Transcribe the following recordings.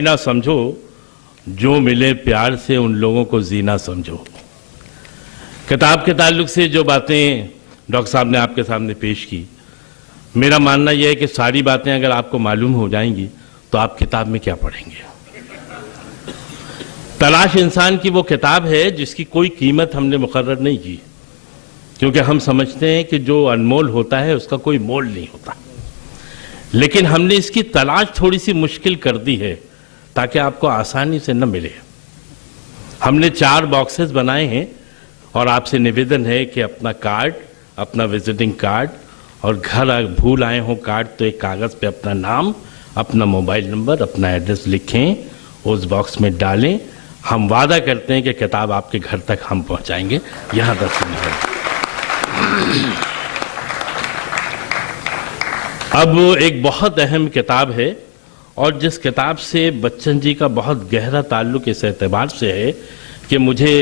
ना समझो, जो मिले प्यार से उन लोगों को जीना समझो। किताब के ताल्लुक से जो बातें डॉक्टर साहब ने आपके सामने पेश की, मेरा मानना यह है कि सारी बातें अगर आपको मालूम हो जाएंगी तो आप किताब में क्या पढ़ेंगे। तलाश इंसान की वो किताब है जिसकी कोई कीमत हमने मुकर्रर नहीं की, क्योंकि हम समझते हैं कि जो अनमोल होता है उसका कोई मोल नहीं होता। लेकिन हमने इसकी तलाश थोड़ी सी मुश्किल कर दी है ताकि आपको आसानी से न मिले। हमने 4 बॉक्सेस बनाए हैं और आपसे निवेदन है कि अपना कार्ड, अपना विजिटिंग कार्ड और घर भूल आए हो कार्ड तो एक कागज़ पे अपना नाम, अपना मोबाइल नंबर, अपना एड्रेस लिखें, उस बॉक्स में डालें। हम वादा करते हैं कि किताब आपके घर तक हम पहुंचाएंगे। यहाँ तक सुनिए। अब एक बहुत अहम किताब है और जिस किताब से बच्चन जी का बहुत गहरा ताल्लुक इस एतबार से है कि मुझे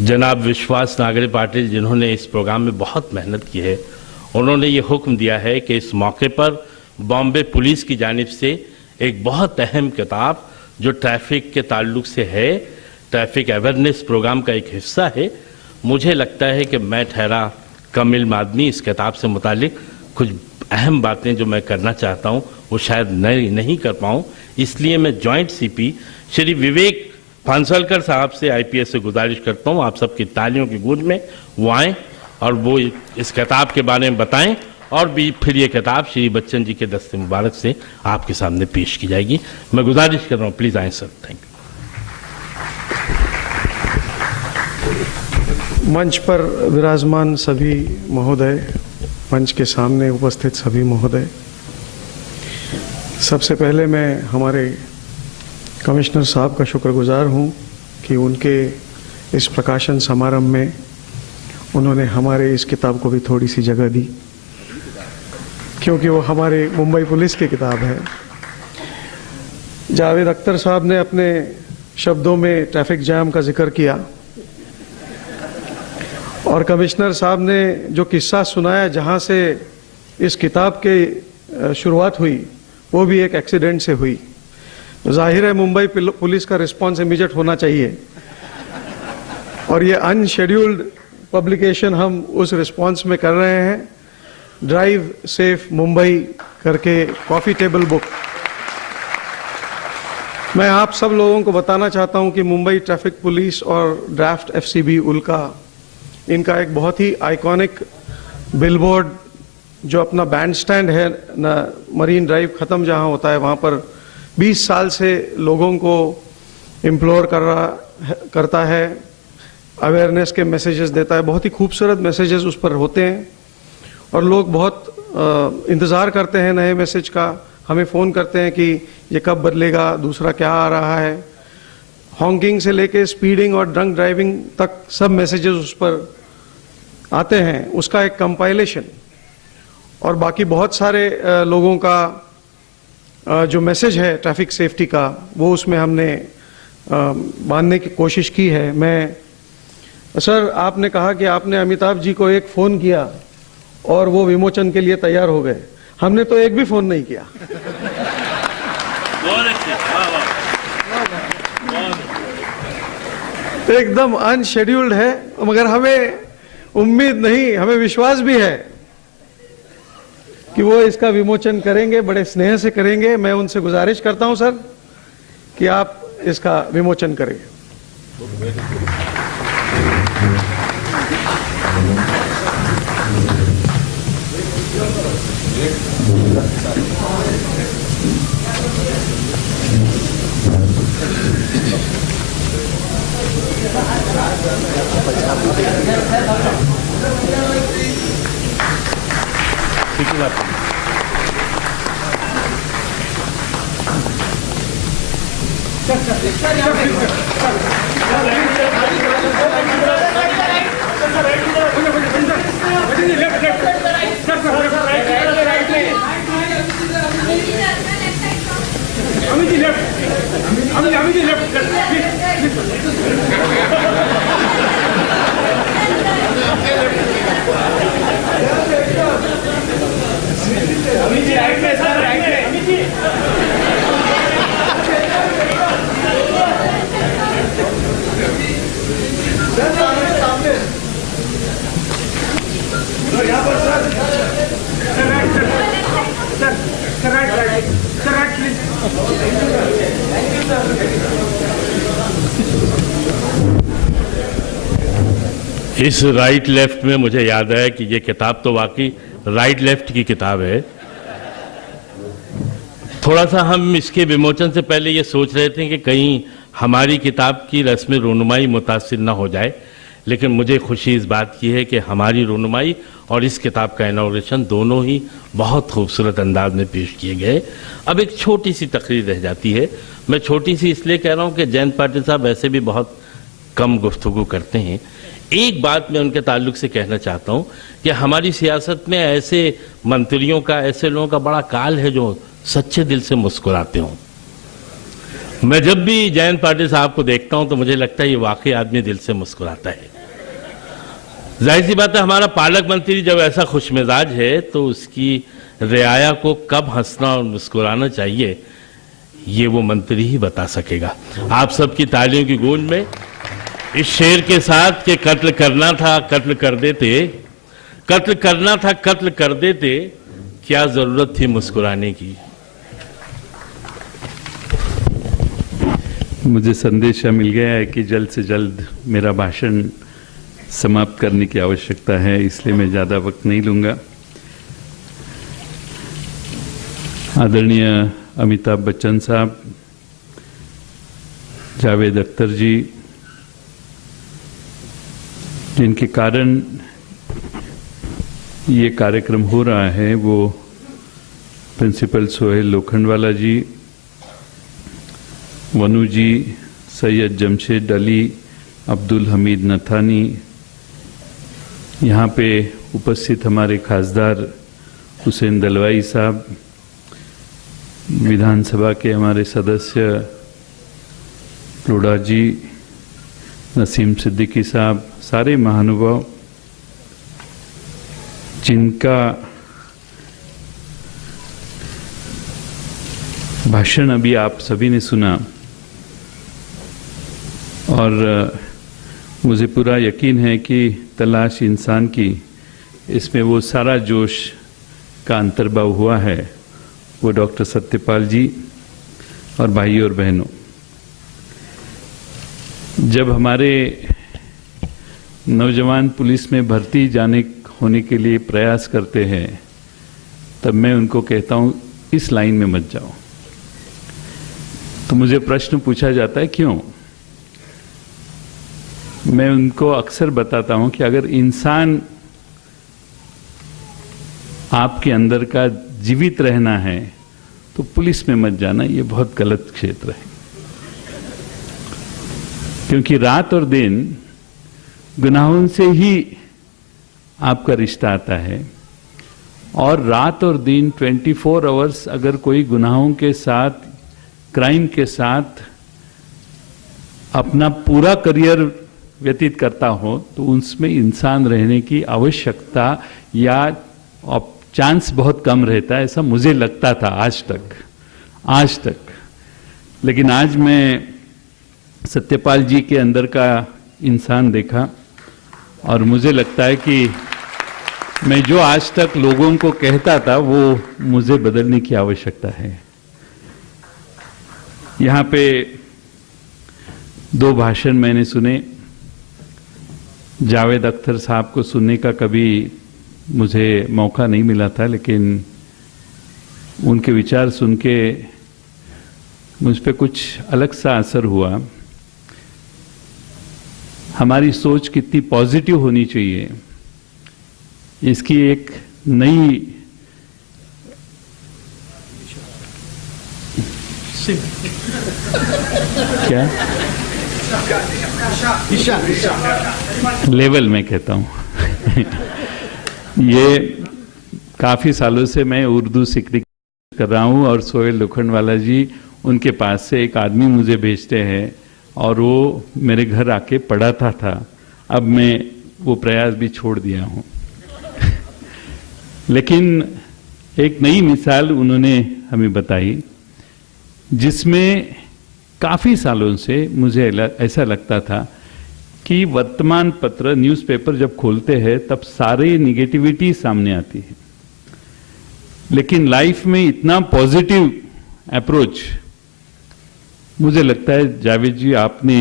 जनाब विश्वास नागरे पाटिल, जिन्होंने इस प्रोग्राम में बहुत मेहनत की है, उन्होंने ये हुक्म दिया है कि इस मौके पर बॉम्बे पुलिस की जानिब से एक बहुत अहम किताब जो ट्रैफिक के ताल्लुक से है, ट्रैफिक अवेयरनेस प्रोग्राम का एक हिस्सा है, मुझे लगता है कि मैं ठहरा कम इल्म आदमी इस किताब से मुतालिक कुछ अहम बातें जो मैं करना चाहता हूं वो शायद नहीं कर पाऊं। इसलिए मैं जॉइंट सीपी श्री विवेक फांसलकर साहब से आईपीएस से गुजारिश करता हूं, आप सबकी तालियों की गूंज में वो आएँ और वो इस किताब के बारे में बताएं और भी फिर ये किताब श्री बच्चन जी के दस्ते मुबारक से आपके सामने पेश की जाएगी। मैं गुजारिश कर रहा हूँ, प्लीज़ आएँ सर। Thank you. मंच पर विराजमान सभी महोदय, मंच के सामने उपस्थित सभी महोदय, सबसे पहले मैं हमारे कमिश्नर साहब का शुक्रगुजार हूं कि उनके इस प्रकाशन समारंभ में उन्होंने हमारे इस किताब को भी थोड़ी सी जगह दी, क्योंकि वो हमारे मुंबई पुलिस की किताब है। जावेद अख्तर साहब ने अपने शब्दों में ट्रैफिक जाम का जिक्र किया और कमिश्नर साहब ने जो किस्सा सुनाया जहां से इस किताब के शुरुआत हुई वो भी एक एक्सीडेंट से हुई। जाहिर है मुंबई पुलिस का रिस्पांस इमीडिएट होना चाहिए और ये अनशेड्यूल्ड पब्लिकेशन हम उस रिस्पांस में कर रहे हैं। ड्राइव सेफ मुंबई करके कॉफ़ी टेबल बुक। मैं आप सब लोगों को बताना चाहता हूं कि मुंबई ट्रैफिक पुलिस और ड्राफ्ट एफसीबी उल्का, इनका एक बहुत ही आइकॉनिक बिलबोर्ड जो अपना बैंड स्टैंड है ना, मरीन ड्राइव ख़त्म जहां होता है वहां पर 20 साल से लोगों को इम्प्लोर करता है, अवेयरनेस के मैसेजेस देता है। बहुत ही खूबसूरत मैसेजेस उस पर होते हैं और लोग बहुत इंतज़ार करते हैं नए मैसेज का, हमें फ़ोन करते हैं कि ये कब बदलेगा, दूसरा क्या आ रहा है। हॉन्किंग से लेके स्पीडिंग और ड्रंक ड्राइविंग तक सब मैसेजेस उस पर आते हैं, उसका एक कंपाइलेशन और बाकी बहुत सारे लोगों का जो मैसेज है ट्रैफिक सेफ्टी का वो उसमें हमने बांधने की कोशिश की है। मैं सर, आपने कहा कि आपने अमिताभ जी को एक फ़ोन किया और वो विमोचन के लिए तैयार हो गए। हमने तो एक भी फ़ोन नहीं किया। एकदम अनशेड्यूल्ड है, मगर हमें उम्मीद नहीं, हमें विश्वास भी है कि वो इसका विमोचन करेंगे, बड़े स्नेह से करेंगे। मैं उनसे गुजारिश करता हूं सर कि आप इसका विमोचन करें। अमित जी राइट में, सर राइट में। इस राइट लेफ्ट में मुझे याद आया कि ये किताब तो वाकई राइट लेफ्ट की किताब है। थोड़ा सा हम इसके विमोचन से पहले ये सोच रहे थे कि कहीं हमारी किताब की रस्म रोनुमाई मुतासिर न हो जाए, लेकिन मुझे खुशी इस बात की है कि हमारी रोनुमाई और इस किताब का इनॉग्रेशन दोनों ही बहुत खूबसूरत अंदाज में पेश किए गए। अब एक छोटी सी तकरीर रह जाती है। मैं छोटी सी इसलिए कह रहा हूँ कि जयंत पाटिल साहब वैसे भी बहुत कम गुफ्तगू करते हैं। एक बात मैं उनके ताल्लुक से कहना चाहता हूँ कि हमारी सियासत में ऐसे मंत्रियों का, ऐसे लोगों का बड़ा काल है जो सच्चे दिल से मुस्कुराते हों। मैं जब भी जयंत पाटिल साहब को देखता हूं तो मुझे लगता है ये वाकई आदमी दिल से मुस्कुराता है। जाहिर सी बात है, हमारा पालक मंत्री जब ऐसा खुशमिजाज है तो उसकी रियाया को कब हंसना और मुस्कुराना चाहिए ये वो मंत्री ही बता सकेगा। आप सबकी तालियों की गूंज में इस शेर के साथ कि कत्ल करना था कत्ल कर देते, कत्ल करना था कत्ल कर देते, क्या जरूरत थी मुस्कुराने की। मुझे संदेशा मिल गया है कि जल्द से जल्द मेरा भाषण समाप्त करने की आवश्यकता है, इसलिए मैं ज़्यादा वक्त नहीं लूँगा। आदरणीय अमिताभ बच्चन साहब, जावेद अख्तर जी, जिनके कारण ये कार्यक्रम हो रहा है, वो प्रिंसिपल सोहेल लोखंडवाला जी, वनु जी, सैयद जमशेद अली, अब्दुल हमीद नथानी, यहाँ पे उपस्थित हमारे खासदार हुसैन दलवाई साहब, विधानसभा के हमारे सदस्य लोढ़ा जी, नसीम सिद्दीकी साहब, सारे महानुभाव जिनका भाषण अभी आप सभी ने सुना, और मुझे पूरा यकीन है कि तलाश इंसान की इसमें वो सारा जोश का अंतर्भाव हुआ है, वो डॉक्टर सत्यपाल जी और भाई और बहनों, जब हमारे नौजवान पुलिस में भर्ती होने के लिए प्रयास करते हैं तब मैं उनको कहता हूं इस लाइन में मत जाओ। तो मुझे प्रश्न पूछा जाता है क्यों? मैं उनको अक्सर बताता हूं कि अगर इंसान आपके अंदर का जीवित रहना है तो पुलिस में मत जाना, ये बहुत गलत क्षेत्र है। क्योंकि रात और दिन गुनाहों से ही आपका रिश्ता आता है, और रात और दिन 24 आवर्स अगर कोई गुनाहों के साथ, क्राइम के साथ अपना पूरा करियर व्यतीत करता हो तो उसमें इंसान रहने की आवश्यकता या चांस बहुत कम रहता है, ऐसा मुझे लगता था आज तक। लेकिन आज मैं सत्यपाल जी के अंदर का इंसान देखा और मुझे लगता है कि मैं जो आज तक लोगों को कहता था वो मुझे बदलने की आवश्यकता है। यहाँ पे 2 भाषण मैंने सुने। जावेद अख्तर साहब को सुनने का कभी मुझे मौका नहीं मिला था, लेकिन उनके विचार सुन के मुझ पे कुछ अलग सा असर हुआ। हमारी सोच कितनी पॉजिटिव होनी चाहिए, इसकी एक नई क्या लेवल में कहता हूं ये काफी सालों से मैं उर्दू सीखने कर रहा हूं, और सोहेल लोखंडवाला जी उनके पास से एक आदमी मुझे भेजते हैं और वो मेरे घर आके पढ़ाता था। अब मैं वो प्रयास भी छोड़ दिया हूं लेकिन एक नई मिसाल उन्होंने हमें बताई, जिसमें काफी सालों से मुझे ऐसा लगता था कि वर्तमान पत्र, न्यूज़पेपर जब खोलते हैं तब सारे निगेटिविटी सामने आती है, लेकिन लाइफ में इतना पॉजिटिव अप्रोच मुझे लगता है जावेद जी आपने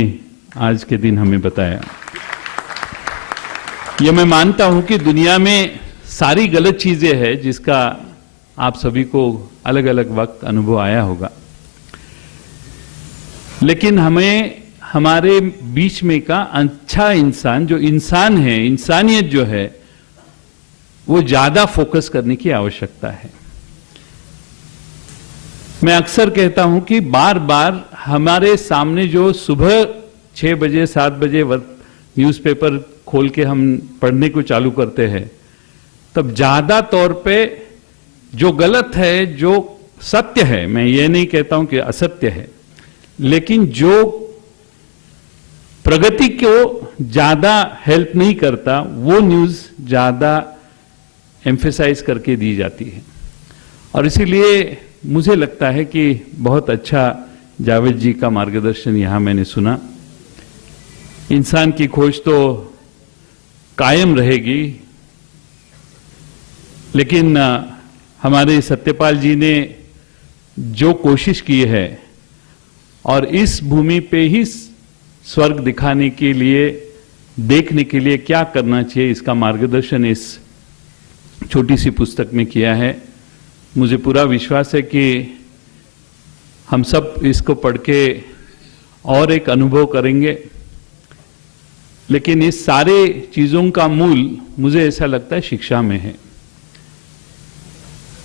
आज के दिन हमें बताया। यह मैं मानता हूं कि दुनिया में सारी गलत चीजें हैं जिसका आप सभी को अलग अलग वक्त अनुभव आया होगा, लेकिन हमें हमारे बीच में का अच्छा इंसान जो इंसान है, इंसानियत जो है, वो ज्यादा फोकस करने की आवश्यकता है। मैं अक्सर कहता हूं कि बार बार हमारे सामने जो सुबह 6 बजे 7 बजे न्यूज़पेपर खोल के हम पढ़ने को चालू करते हैं, तब ज्यादा तौर पे जो गलत है, जो सत्य है, मैं ये नहीं कहता हूं कि असत्य है, लेकिन जो प्रगति को ज्यादा हेल्प नहीं करता वो न्यूज ज्यादा एम्फेसाइज करके दी जाती है। और इसीलिए मुझे लगता है कि बहुत अच्छा जावेद जी का मार्गदर्शन यहां मैंने सुना। इंसान की खोज तो कायम रहेगी, लेकिन हमारे सत्यपाल जी ने जो कोशिश की है और इस भूमि पे ही स्वर्ग दिखाने के लिए, देखने के लिए क्या करना चाहिए, इसका मार्गदर्शन इस छोटी सी पुस्तक में किया है। मुझे पूरा विश्वास है कि हम सब इसको पढ़ के और एक अनुभव करेंगे, लेकिन इस सारे चीजों का मूल मुझे ऐसा लगता है शिक्षा में है।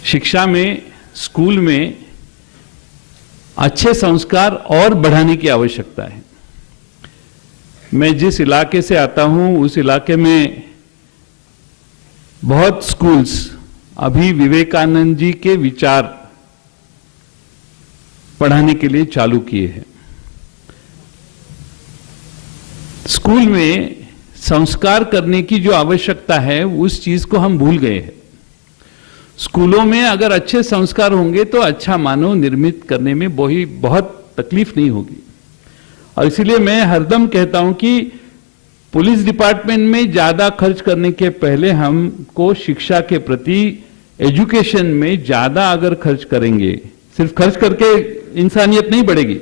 शिक्षा में, स्कूल में अच्छे संस्कार और बढ़ाने की आवश्यकता है। मैं जिस इलाके से आता हूं उस इलाके में बहुत स्कूल्स अभी विवेकानंद जी के विचार पढ़ाने के लिए चालू किए हैं। स्कूल में संस्कार करने की जो आवश्यकता है उस चीज को हम भूल गए हैं। स्कूलों में अगर अच्छे संस्कार होंगे तो अच्छा मानव निर्मित करने में बहुत तकलीफ नहीं होगी। और इसीलिए मैं हरदम कहता हूं कि पुलिस डिपार्टमेंट में ज्यादा खर्च करने के पहले हमको शिक्षा के प्रति, एजुकेशन में ज्यादा अगर खर्च करेंगे, सिर्फ खर्च करके इंसानियत नहीं बढ़ेगी,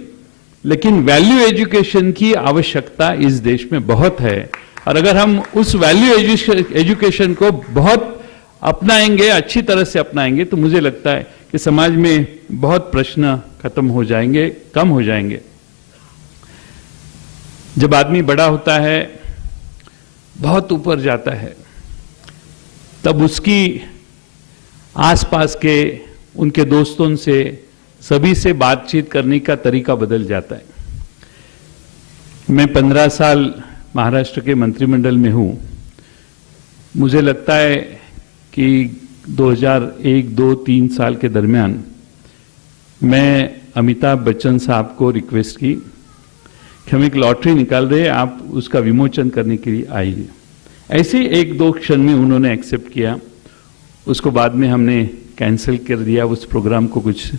लेकिन वैल्यू एजुकेशन की आवश्यकता इस देश में बहुत है। और अगर हम उस वैल्यू एजुकेशन को बहुत अपनाएंगे, अच्छी तरह से अपनाएंगे, तो मुझे लगता है कि समाज में बहुत प्रश्न खत्म हो जाएंगे, कम हो जाएंगे। जब आदमी बड़ा होता है, बहुत ऊपर जाता है, तब उसकी आसपास के उनके दोस्तों से, सभी से बातचीत करने का तरीका बदल जाता है। मैं 15 साल महाराष्ट्र के मंत्रिमंडल में हूं। मुझे लगता है कि 2001, 2, 3 साल के दरमियान मैं अमिताभ बच्चन साहब को रिक्वेस्ट की कि हम एक लॉटरी निकाल रहे हैं, आप उसका विमोचन करने के लिए आइए। ऐसे 1-2 क्षण में उन्होंने एक्सेप्ट किया। उसको बाद में हमने कैंसिल कर दिया उस प्रोग्राम को कुछ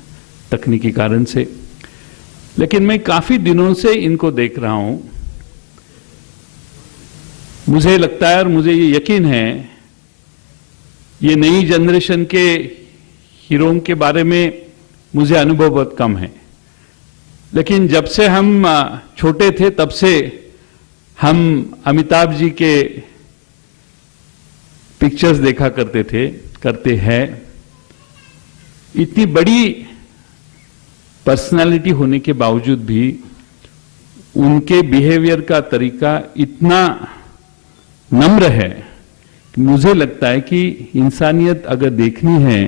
तकनीकी कारण से। लेकिन मैं काफी दिनों से इनको देख रहा हूं। मुझे लगता है और मुझे ये यकीन है, ये नई जनरेशन के हीरों के बारे में मुझे अनुभव बहुत कम है, लेकिन जब से हम छोटे थे तब से हम अमिताभ जी के पिक्चर्स देखा करते हैं। इतनी बड़ी पर्सनालिटी होने के बावजूद भी उनके बिहेवियर का तरीका इतना नम्र है कि मुझे लगता है कि इंसानियत अगर देखनी है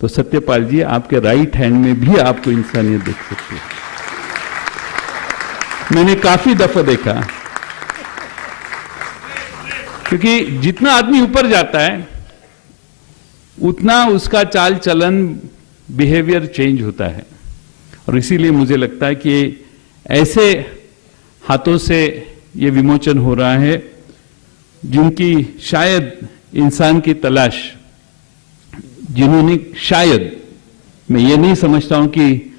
तो सत्यपाल जी आपके राइट हैंड में भी आपको इंसानियत देख सकते हैं। मैंने काफी दफा देखा, क्योंकि जितना आदमी ऊपर जाता है उतना उसका चाल चलन, बिहेवियर चेंज होता है। और इसीलिए मुझे लगता है कि ऐसे हाथों से ये विमोचन हो रहा है जिनकी शायद इंसान की तलाश, जिन्होंने शायद, मैं ये नहीं समझता हूं कि